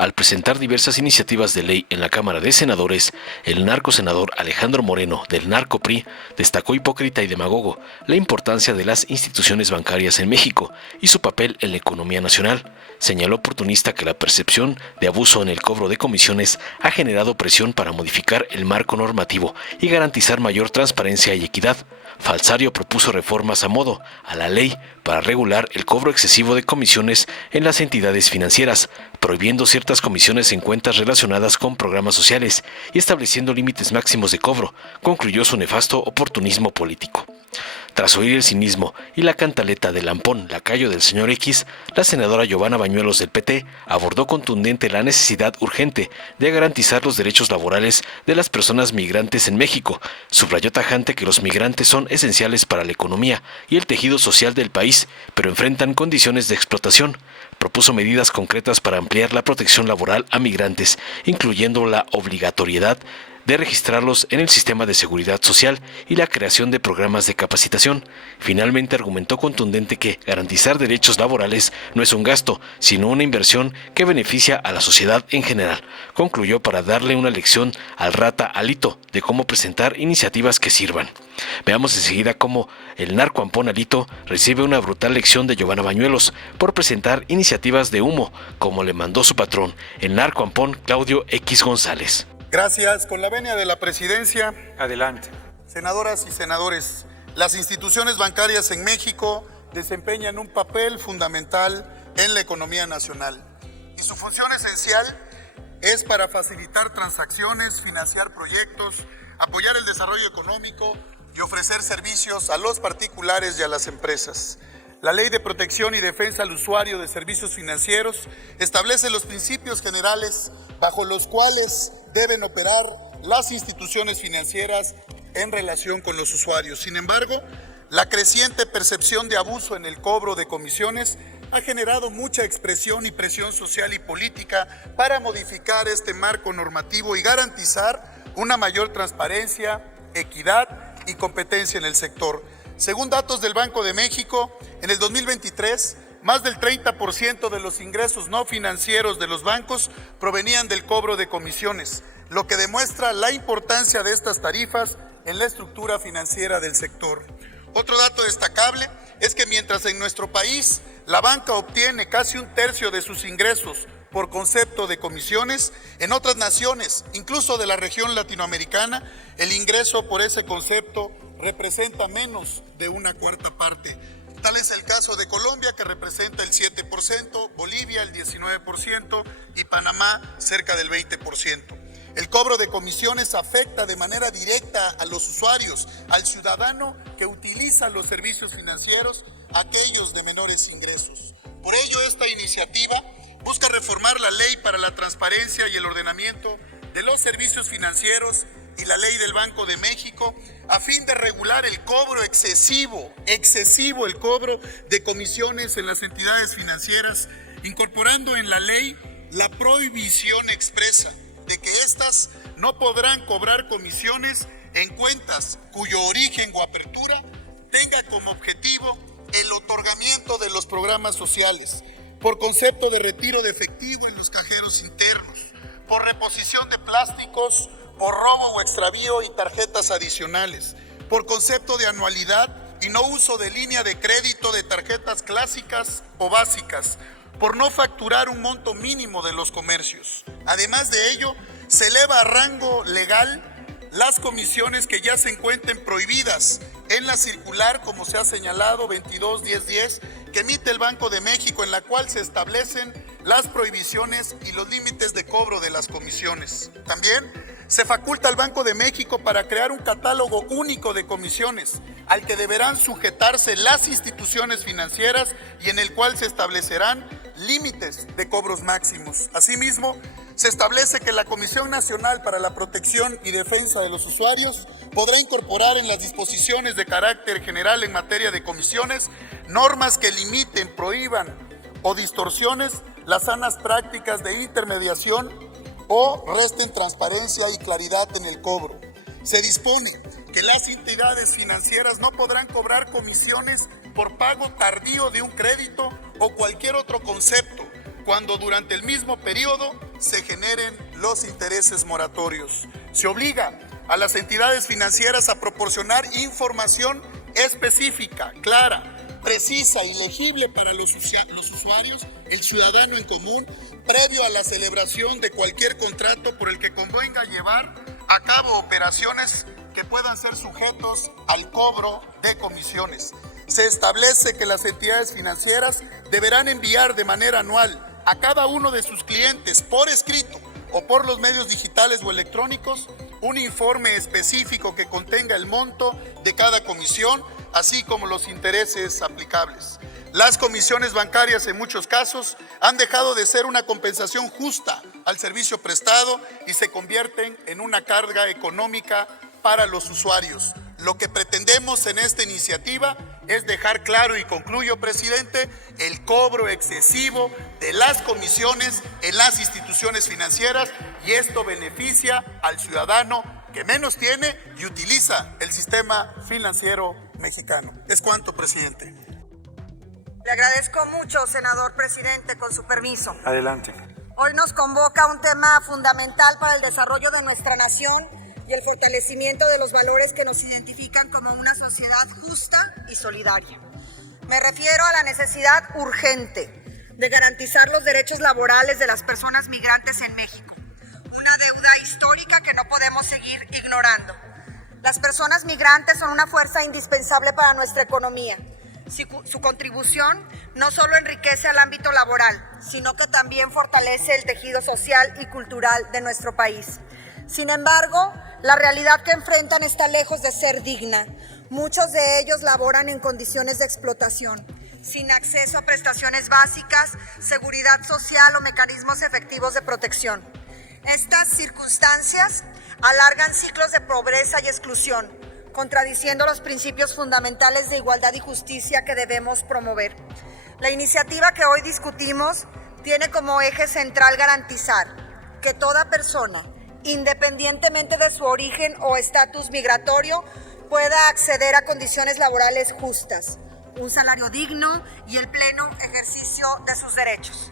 Al presentar diversas iniciativas de ley en la Cámara de Senadores, el narcosenador Alejandro Moreno, del Narco-PRI, destacó hipócrita y demagogo la importancia de las instituciones bancarias en México y su papel en la economía nacional. Señaló oportunista que la percepción de abuso en el cobro de comisiones ha generado presión para modificar el marco normativo y garantizar mayor transparencia y equidad. Falsario propuso reformas a modo a la ley para regular el cobro excesivo de comisiones en las entidades financieras, prohibiendo ciertas comisiones en cuentas relacionadas con programas sociales y estableciendo límites máximos de cobro, concluyó su nefasto oportunismo político. Tras oír el cinismo y la cantaleta del lampón lacayo del señor X, la senadora Giovanna Bañuelos del PT abordó contundente la necesidad urgente de garantizar los derechos laborales de las personas migrantes en México. Subrayó tajante que los migrantes son esenciales para la economía y el tejido social del país, pero enfrentan condiciones de explotación. Propuso medidas concretas para ampliar la protección laboral a migrantes, incluyendo la obligatoriedad de registrarlos en el sistema de seguridad social y la creación de programas de capacitación. Finalmente argumentó contundente que garantizar derechos laborales no es un gasto, sino una inversión que beneficia a la sociedad en general. Concluyó para darle una lección al rata Alito de cómo presentar iniciativas que sirvan. Veamos enseguida cómo el narcoampón Alito recibe una brutal lección de Giovanna Bañuelos por presentar iniciativas de humo, como le mandó su patrón, el narcoampón Claudio X González. Gracias. Con la venia de la presidencia. Adelante. Senadoras y senadores, las instituciones bancarias en México desempeñan un papel fundamental en la economía nacional. Y su función esencial es para facilitar transacciones, financiar proyectos, apoyar el desarrollo económico y ofrecer servicios a los particulares y a las empresas. La Ley de Protección y Defensa al Usuario de Servicios Financieros establece los principios generales bajo los cuales deben operar las instituciones financieras en relación con los usuarios. Sin embargo, la creciente percepción de abuso en el cobro de comisiones ha generado mucha expresión y presión social y política para modificar este marco normativo y garantizar una mayor transparencia, equidad y competencia en el sector. Según datos del Banco de México, en el 2023, más del 30% de los ingresos no financieros de los bancos provenían del cobro de comisiones, lo que demuestra la importancia de estas tarifas en la estructura financiera del sector. Otro dato destacable es que mientras en nuestro país la banca obtiene casi un tercio de sus ingresos por concepto de comisiones, en otras naciones, incluso de la región latinoamericana, el ingreso por ese concepto representa menos de una cuarta parte. Tal es el caso de Colombia, que representa el 7%, Bolivia el 19% y Panamá cerca del 20%. El cobro de comisiones afecta de manera directa a los usuarios, al ciudadano que utiliza los servicios financieros, aquellos de menores ingresos. Por ello, esta iniciativa busca reformar la Ley para la Transparencia y el Ordenamiento de los Servicios Financieros y la Ley del Banco de México a fin de regular el cobro excesivo el cobro de comisiones en las entidades financieras, incorporando en la ley la prohibición expresa de que éstas no podrán cobrar comisiones en cuentas cuyo origen o apertura tenga como objetivo el otorgamiento de los programas sociales, por concepto de retiro de efectivo en los cajeros internos, por reposición de plásticos, por robo o extravío y tarjetas adicionales, por concepto de anualidad y no uso de línea de crédito de tarjetas clásicas o básicas, por no facturar un monto mínimo de los comercios. Además de ello, se eleva a rango legal las comisiones que ya se encuentren prohibidas en la circular, como se ha señalado, 22-1010, que emite el Banco de México, en la cual se establecen las prohibiciones y los límites de cobro de las comisiones. También se faculta al Banco de México para crear un catálogo único de comisiones, al que deberán sujetarse las instituciones financieras y en el cual se establecerán límites de cobros máximos. Asimismo, se establece que la Comisión Nacional para la Protección y Defensa de los Usuarios podrá incorporar en las disposiciones de carácter general en materia de comisiones normas que limiten, prohíban o distorsiones las sanas prácticas de intermediación o resten transparencia y claridad en el cobro. Se dispone que las entidades financieras no podrán cobrar comisiones por pago tardío de un crédito o cualquier otro concepto, cuando durante el mismo periodo se generen los intereses moratorios. Se obliga a las entidades financieras a proporcionar información específica, clara, precisa y legible para los usuarios, el ciudadano en común, previo a la celebración de cualquier contrato por el que convenga llevar a cabo operaciones que puedan ser sujetos al cobro de comisiones. Se establece que las entidades financieras deberán enviar de manera anual a cada uno de sus clientes por escrito o por los medios digitales o electrónicos un informe específico que contenga el monto de cada comisión, así como los intereses aplicables. Las comisiones bancarias en muchos casos han dejado de ser una compensación justa al servicio prestado y se convierten en una carga económica para los usuarios. Lo que pretendemos en esta iniciativa es dejar claro, y concluyo, presidente, el cobro excesivo de las comisiones en las instituciones financieras, y esto beneficia al ciudadano que menos tiene y utiliza el sistema financiero mexicano. Es cuanto, presidente. Le agradezco mucho, senador presidente, con su permiso. Adelante. Hoy nos convoca un tema fundamental para el desarrollo de nuestra nación y el fortalecimiento de los valores que nos identifican como una sociedad justa y solidaria. Me refiero a la necesidad urgente de garantizar los derechos laborales de las personas migrantes en México, una deuda histórica que no podemos seguir ignorando. Las personas migrantes son una fuerza indispensable para nuestra economía. Su contribución no solo enriquece al ámbito laboral, sino que también fortalece el tejido social y cultural de nuestro país. Sin embargo, la realidad que enfrentan está lejos de ser digna. Muchos de ellos laboran en condiciones de explotación, sin acceso a prestaciones básicas, seguridad social o mecanismos efectivos de protección. Estas circunstancias alargan ciclos de pobreza y exclusión, contradiciendo los principios fundamentales de igualdad y justicia que debemos promover. La iniciativa que hoy discutimos tiene como eje central garantizar que toda persona, independientemente de su origen o estatus migratorio, pueda acceder a condiciones laborales justas, un salario digno y el pleno ejercicio de sus derechos.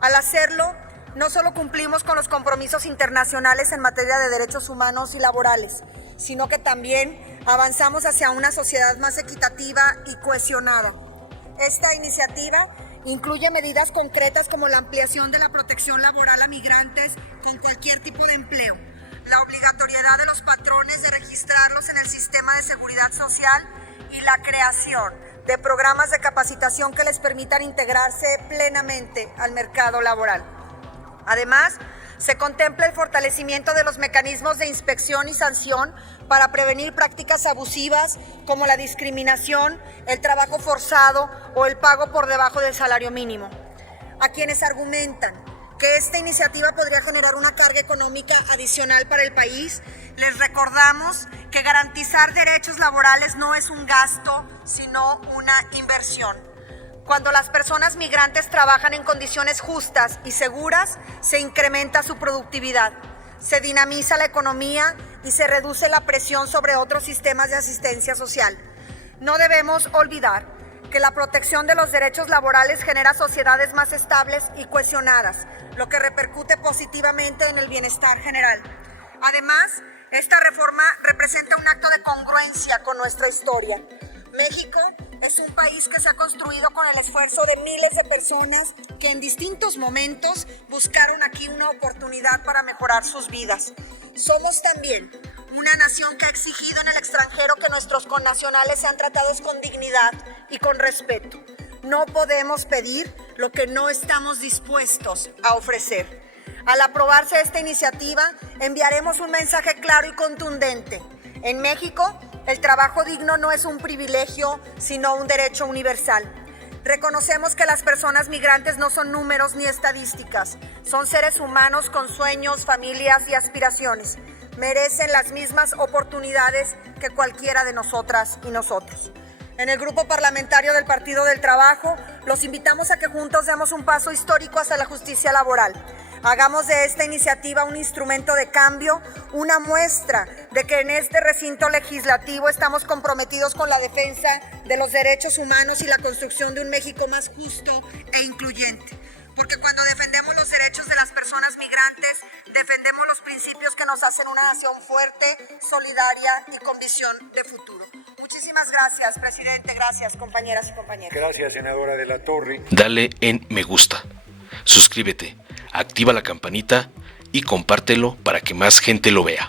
Al hacerlo, no solo cumplimos con los compromisos internacionales en materia de derechos humanos y laborales, sino que también avanzamos hacia una sociedad más equitativa y cohesionada. Esta iniciativa incluye medidas concretas como la ampliación de la protección laboral a migrantes con cualquier tipo de empleo, la obligatoriedad de los patrones de registrarlos en el sistema de seguridad social y la creación de programas de capacitación que les permitan integrarse plenamente al mercado laboral. Además, se contempla el fortalecimiento de los mecanismos de inspección y sanción para prevenir prácticas abusivas como la discriminación, el trabajo forzado o el pago por debajo del salario mínimo. A quienes argumentan que esta iniciativa podría generar una carga económica adicional para el país, les recordamos que garantizar derechos laborales no es un gasto, sino una inversión. Cuando las personas migrantes trabajan en condiciones justas y seguras, se incrementa su productividad, se dinamiza la economía y se reduce la presión sobre otros sistemas de asistencia social. No debemos olvidar que la protección de los derechos laborales genera sociedades más estables y cohesionadas, lo que repercute positivamente en el bienestar general. Además, esta reforma representa un acto de congruencia con nuestra historia. México es un país que se ha construido con el esfuerzo de miles de personas que en distintos momentos buscaron aquí una oportunidad para mejorar sus vidas. Somos también una nación que ha exigido en el extranjero que nuestros connacionales sean tratados con dignidad y con respeto. No podemos pedir lo que no estamos dispuestos a ofrecer. Al aprobarse esta iniciativa, enviaremos un mensaje claro y contundente. En México, el trabajo digno no es un privilegio, sino un derecho universal. Reconocemos que las personas migrantes no son números ni estadísticas. Son seres humanos con sueños, familias y aspiraciones. Merecen las mismas oportunidades que cualquiera de nosotras y nosotros. En el Grupo Parlamentario del Partido del Trabajo, los invitamos a que juntos demos un paso histórico hacia la justicia laboral. Hagamos de esta iniciativa un instrumento de cambio, una muestra de que en este recinto legislativo estamos comprometidos con la defensa de los derechos humanos y la construcción de un México más justo e incluyente. porque cuando defendemos los derechos de las personas migrantes, defendemos los principios que nos hacen una nación fuerte, solidaria y con visión de futuro. Muchísimas gracias, presidente. Gracias, compañeras y compañeros. Gracias, senadora de la Torre. Dale en me gusta, suscríbete, activa la campanita y compártelo para que más gente lo vea.